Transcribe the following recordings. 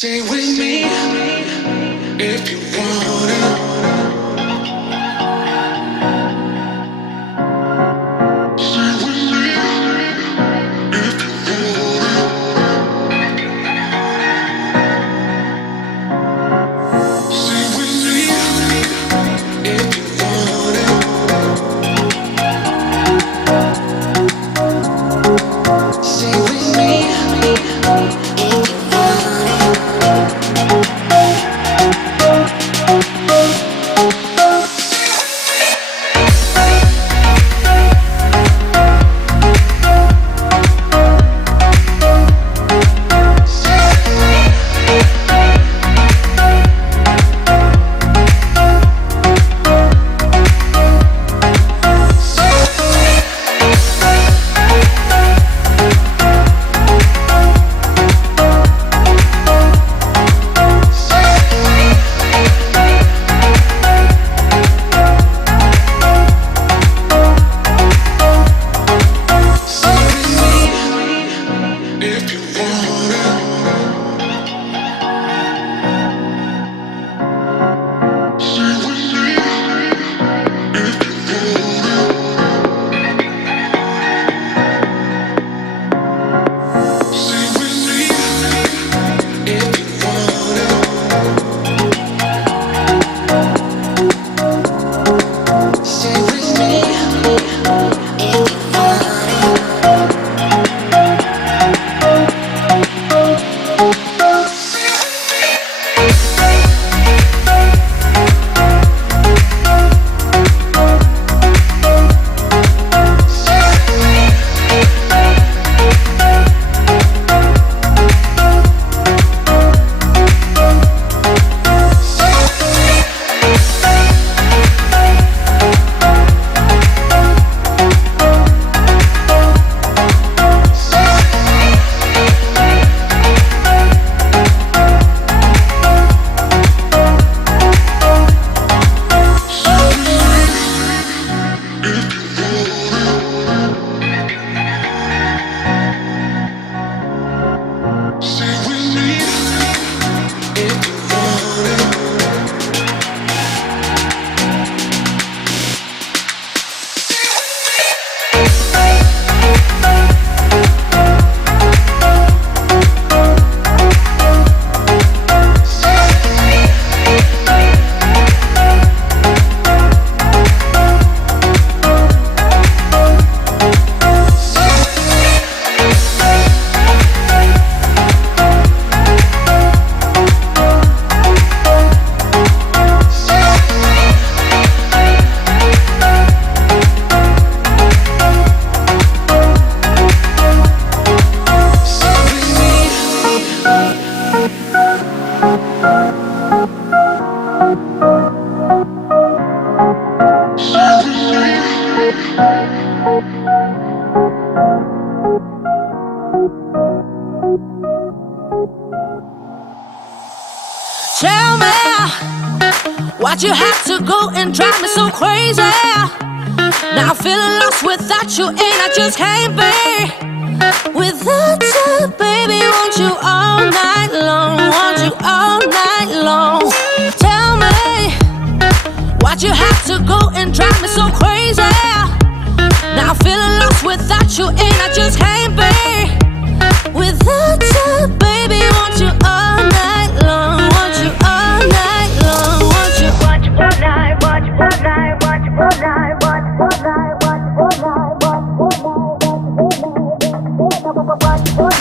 Stay with me if you wanna. Stay with me if you wanna. Stay with me if you wanna. Stay with me if you Tell me why'd you have to go and drive me so crazy? Now I'm feeling lost without you, and I just can't be without you, baby. Want you all night long, want you all night long. Tell me why'd you have to go and drive me so crazy? Now I'm feeling lost without you, and I just can't be without you, baby. Want you all night long, want you all night long, want you all night, want you all night, want you all night, want you all night, want you all night, want you all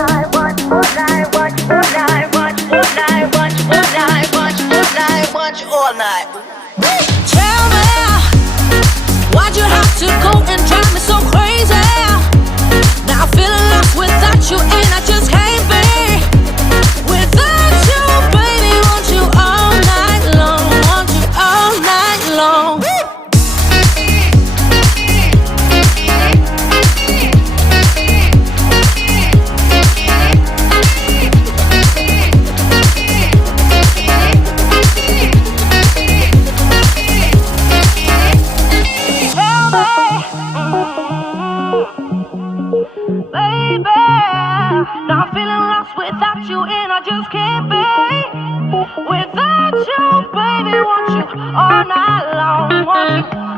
night, want you all night, want you all night, want you all night, want you all night, want you all night, want you all night. Tell me why'd you have to go and drive me so crazy? Now I'm feeling lost without you, and I just can't be without you, baby. Want you all night long, want you all night long. Without you, baby, want you all night long, want you